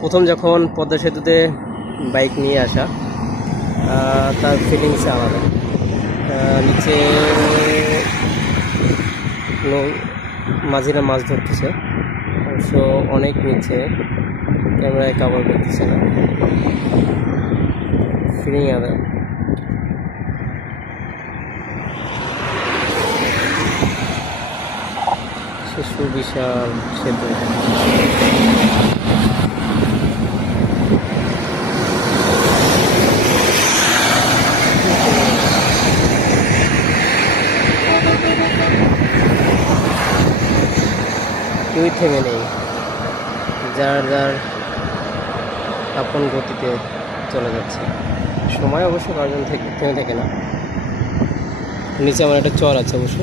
প্রথম যখন পদ্মা সেতুতে বাইক নিয়ে আসা তার ফিলিংস আলাদা। নিচে মাঝিরা মাছ ধরতেছে, অবশ্য অনেক নিচে, ক্যামেরায় কভার করতেছে না, ফিলিং আলাদা। সুবিশাল সেতু। কেউই থেমে নেই, যার যার আপন গতিতে চলে যাচ্ছে। সময় অবশ্য কারজন থেকে থেমে থাকে না। নিচে আমার একটা চর আছে অবশ্য।